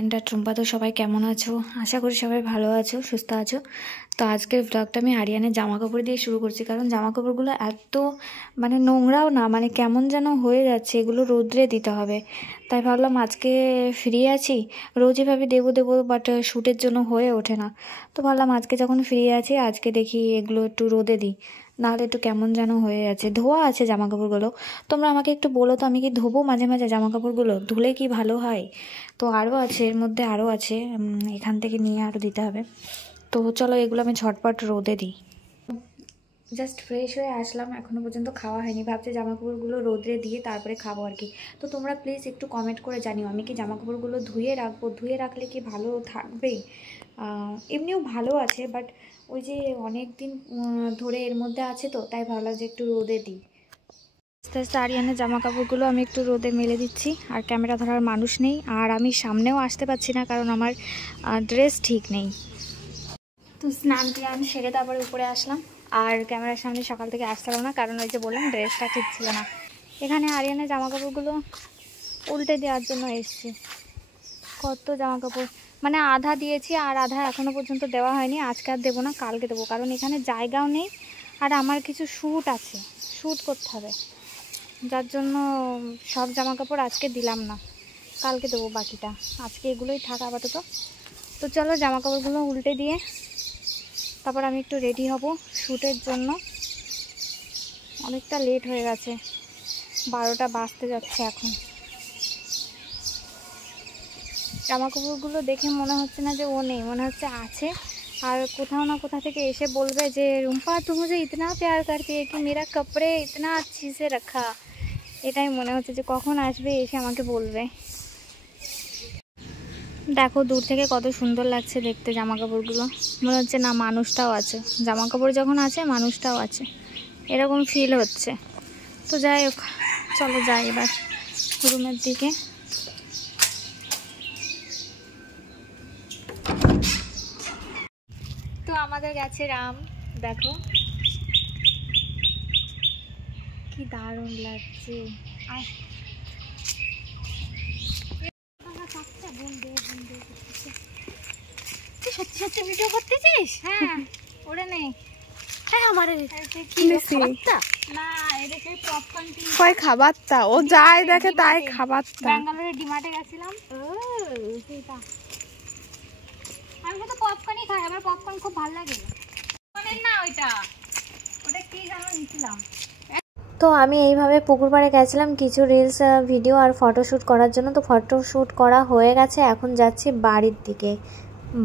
এন্ডা ট্রুম্পা, তো সবাই কেমন আছো? আশা করি সবাই ভালো আছো, সুস্থ আছো। তো আজকের ব্লগটা আমি আরিয়ানের জামা কাপড় দিয়ে শুরু করছি, কারণ জামা কাপড়গুলো এত নোংরাও না, কেমন যেন হয়ে যাচ্ছে, এগুলো রোদ্রে দিতে হবে। তাই ভাবলাম আজকে ফ্রি আছি, রোজ এভাবে দেবো বাট শ্যুটের জন্য হয়ে ওঠে না। তো ভাবলাম আজকে যখন ফ্রি আছি, আজকে দেখি এগুলো একটু রোদে দিই, নাহলে একটু কেমন যেন হয়ে যাচ্ছে। ধোয়া আছে জামা কাপড়গুলো, তোমরা আমাকে একটু বলো তো, আমি কি ধোবো মাঝে মাঝে জামা কাপড়গুলো? ধুলে কি ভালো হয়? তো আরও আছে, এর মধ্যে আরও আছে, এখান থেকে নিয়ে আরও দিতে হবে। তো চলো এগুলো আমি ঝটপট রোদে দিই। জাস্ট ফ্রেশ হয়ে আসলাম, এখনও পর্যন্ত খাওয়া হয়নি, ভাবছি জামা কাপড়গুলো রোদে দিয়ে তারপরে খাবো আর কি। তো তোমরা প্লিজ একটু কমেন্ট করে জানিও, আমি কি জামা কাপড়গুলো ধুয়ে রাখবো? ধুয়ে রাখলে কি ভালো থাকবে? এমনিও ভালো আছে, বাট ওই যে অনেক দিন ধরে এর মধ্যে আছে, তো তাই ভাবলাম যে একটু রোদে দিই। আস্তে আস্তে আরিয়ানের জামা কাপড়গুলো আমি একটু রোদে মেলে দিচ্ছি, আর ক্যামেরা ধরার মানুষ নেই, আর আমি সামনেও আসতে পারছি না, কারণ আমার ড্রেস ঠিক নেই। তো স্নান টান সেরে তারপরে উপরে আসলাম, আর ক্যামেরার সামনে সকাল থেকে আসছিলাম না, কারণ ওই যে বললাম ড্রেসটা ঠিক ছিল না। এখানে আরিয়ানের জামা কাপড়গুলো উল্টে দেওয়ার জন্য এসছি। কত জামা কাপড়, আধা দিয়েছি আর আধা এখনও পর্যন্ত দেওয়া হয়নি। আজকে আর দেবো না, কালকে দেবো, কারণ এখানে জায়গাও নেই, আর আমার কিছু শ্যুট আছে, শ্যুট করতে হবে, যার জন্য সব জামা কাপড় আজকে দিলাম না, কালকে দেবো বাকিটা। আজকে এগুলোই থাক আপাতত। তো চলো জামা কাপড়গুলো উল্টে দিয়ে তারপর আমি একটু রেডি হব শ্যুটের জন্য। অনেকটা লেট হয়ে গেছে, 12টা বাজতে যাচ্ছে এখন। জামা কাপড়গুলো দেখে মনে হচ্ছে না যে ও নেই, মনে হচ্ছে আছে, আর কোথাও না কোথা থেকে এসে বলবে যে রুম্পা তুমি যে ইতনা প্যার করতি है कि मेरा कपड़े इतना अच्छी से रखा। এটাই মনে হচ্ছে যে কখন আসবে, এসে আমাকে বলবে। দেখো দূর থেকে কত সুন্দর লাগছে দেখতে জামা কাপড়গুলো, মনে হচ্ছে না মানুষটাও আছে, জামা কাপড় যখন আছে মানুষটাও আছে, এরকম ফিল হচ্ছে। তো যাই হোক, চলো যাই এবার রুমের দিকে। তো আমাদের গেছে রাম, দেখো কি দারুণ লাগছে। সত্যি সত্যি ভিডিও করতেছিস? হ্যাঁ ওরে নে। খাবারটা ও যাই দেখে তাই খাবারটা। ব্যাঙ্গালোরে ডিমার্টে গেছিলাম, আমি তো পপকর্নই খাই, আমার পপকর্ন খুব ভালো লাগে না। ওটা কি জানো নিছিলাম। তো আমি এইভাবে পুকুর পাড়ে গেছিলাম কিছু রিলস ভিডিও আর ফটোশ্যুট করার জন্য। তো ফটোশ্যুট করা হয়ে গেছে, এখন যাচ্ছি বাড়ির দিকে।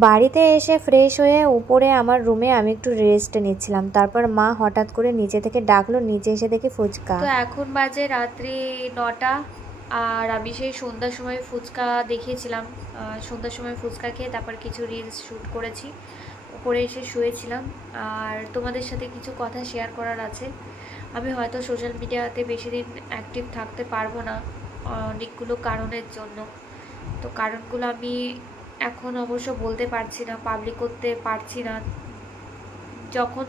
বাড়িতে এসে ফ্রেশ হয়ে উপরে আমার রুমে আমি একটু রেস্ট নিচ্ছিলাম, তারপর মা হঠাৎ করে নিচে থেকে ডাকলো, নিচে এসে দেখি ফুচকা। তো এখন বাজে রাত্রি 9টা, আর আমি সেই সন্ধ্যার সময় ফুচকা দেখিয়েছিলাম, সন্ধ্যার সময় ফুচকা খেয়ে তারপর কিছু রিলস শ্যুট করেছি, উপরে এসে শুয়েছিলাম। আর তোমাদের সাথে কিছু কথা শেয়ার করার আছে। আমি হয়তো সোশ্যাল মিডিয়াতে বেশি দিন অ্যাক্টিভ থাকতে পারবো না অনেকগুলো কারণের জন্য। তো কারণগুলো আমি এখন অবশ্য বলতে পারছি না, পাবলিক করতে পারছি না। যখন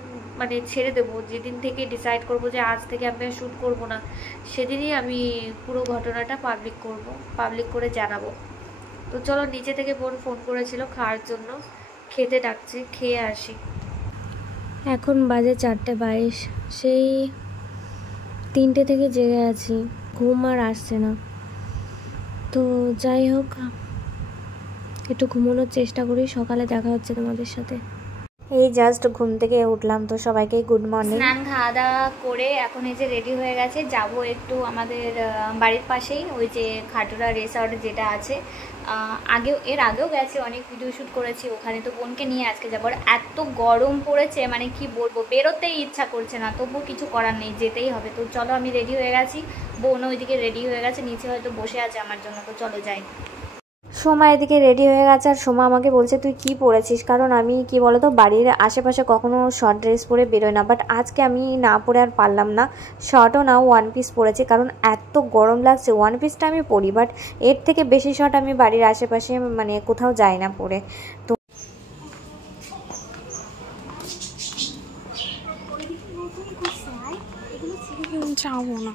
ছেড়ে দেবো, যেদিন থেকে ডিসাইড করব যে আজ থেকে আমি আর শ্যুট করবো না, সেদিনই আমি পুরো ঘটনাটা পাবলিক করে জানাবো। তো চলো, নিচে থেকে বোন ফোন করেছিল খাওয়ার জন্য, খেতে ডাকছে, খেয়ে আসি। এখন বাজে 4:22, সেই 3টে থেকে জেগে আছি, ঘুম আর আসছে না। তো যাই হোক, একটু ঘুমানোর চেষ্টা করি, সকালে দেখা হচ্ছে তোমাদের সাথে। এই জাস্ট ঘুম থেকে উঠলাম, তো সবাইকে গুড মর্নিং। স্নান খাওয়া দাওয়া করে এখন এই যে রেডি হয়ে গেছে, যাব একটু আমাদের বাড়ির পাশেই ওই যে খাটুরা রিসর্ট যেটা আছে, এর আগেও গেছে, অনেক ভিডিও শ্যুট করেছি ওখানে। তো বোনকে নিয়ে আজকে যাবো, আর এত গরম পড়েছে, কি বলবো, বেরোতেই ইচ্ছা করছে না, তবুও কিছু করার নেই, যেতেই হবে। তো চলো, আমি রেডি হয়ে গেছি, বোন ওইদিকে রেডি হয়ে গেছে, নিচে হয়তো বসে আছে আমার জন্য। তো চলো যাই। সোমা এদিকে রেডি হয়ে গেছে, আর সোমা আমাকে বলছে তুই কি পরেছিস, কারণ আমি কি বলতো বাড়ির আশেপাশে কখনো শর্ট ড্রেস পরে বেরোয় না, বাট আজকে আমি না পরে আর পারলাম না, শর্টও না ওয়ান পিস পরেছি, কারণ এত গরম লাগছে। ওয়ান পিসটা আমি পরি, বাট এর থেকে বেশি শর্ট আমি বাড়ির আশেপাশে কোথাও যাই না পরে। তো যাবো না,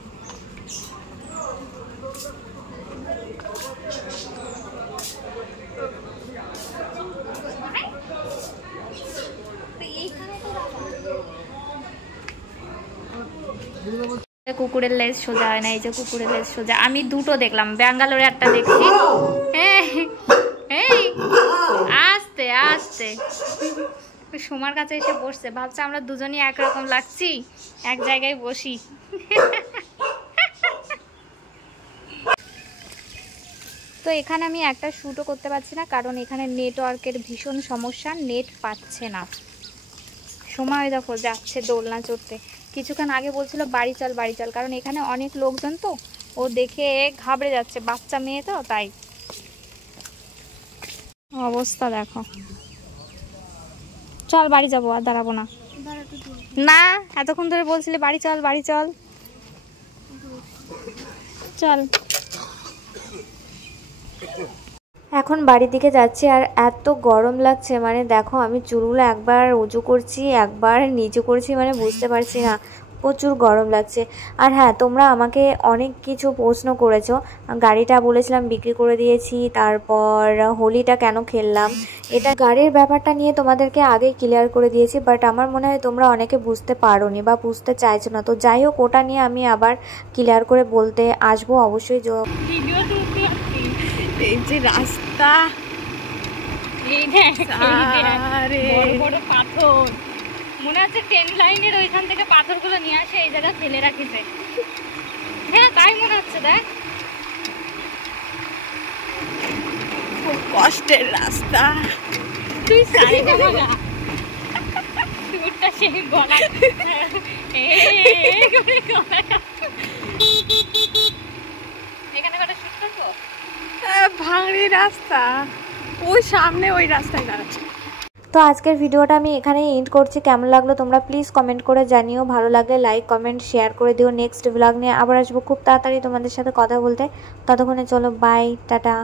কুকুরের লেজ সোজা হয় না, এই যে কুকুরের লেজ সোজা। আমি দুটো দেখলাম, ব্যাঙ্গালোরে একটা দেখছি। এই আস্তে আস্তে সোমার কাছে এসে বসছে, ভাবছে আমরা দুজনই একরকম লাগছি, এক জায়গায় বসি। তো এখানে আমি একটা শ্যুটও করতে পারছি না, কারণ এখানে নেটওয়ার্কের ভীষণ সমস্যা, নেট পাচ্ছে না। সময় দেখো যাচ্ছে দোলনা চড়তে। কিছুক্ষণ আগে বলছিল বাড়ি চল বাড়ি চল, কারণ এখানে অনেক লোকজন তো, ও দেখে ঘাবড়ে যাচ্ছে, বাচ্চা মেয়ে তো তাই। অবস্থা দেখো। চল বাড়ি যাবো, আর দাঁড়াবো না। না এতক্ষণ ধরে বলছিলে বাড়ি চল বাড়ি চল, চল। এখন বাড়ির দিকে যাচ্ছি, আর এত গরম লাগছে, মানে দেখো আমি চুলগুলো একবার উঁচু করছি একবার নিচু করছি, মানে বুঝতে পারছি না, প্রচুর গরম লাগছে। আর হ্যাঁ, তোমরা আমাকে অনেক কিছু প্রশ্ন করেছো, গাড়িটা বলেছিলাম বিক্রি করে দিয়েছি, তারপর হোলিটা কেন খেললাম, এটা গাড়ির ব্যাপারটা নিয়ে তোমাদেরকে আগেই ক্লিয়ার করে দিয়েছি, বাট আমার মনে হয় তোমরা অনেকে বুঝতে পারোনি বা বুঝতে চাইছো না। তো যাই হোক, ওটা নিয়ে আমি আবার ক্লিয়ার করে বলতে আসবো অবশ্যই। এই যে রাস্তা, বড় বড় পাথর, মনে হচ্ছে ট্রেন লাইনের ওইখান থেকে পাথরগুলো নিয়ে আসে এই জায়গা ফেলে রাখিছে। হ্যাঁ তাই মনে হচ্ছে। দেখ খুব কষ্টের রাস্তা। তুই সারে গলা সেই গলা এখানে কটা শুট করবো। ভাঙড়ি রাস্তা, ওই সামনে ওই রাস্তায় দাঁড়াচ্ছে। তো আজকের ভিডিওটা আমি এখানেই এন্ড করছি। কেমন লাগলো তোমরা প্লিজ কমেন্ট করে জানিও, ভালো লাগলে লাইক কমেন্ট শেয়ার করে দিও। নেক্সট ব্লগ নিয়ে আবার আসবো খুব তাড়াতাড়ি তোমাদের সাথে কথা বলতে। ততক্ষণে চলো বাই, টাটা।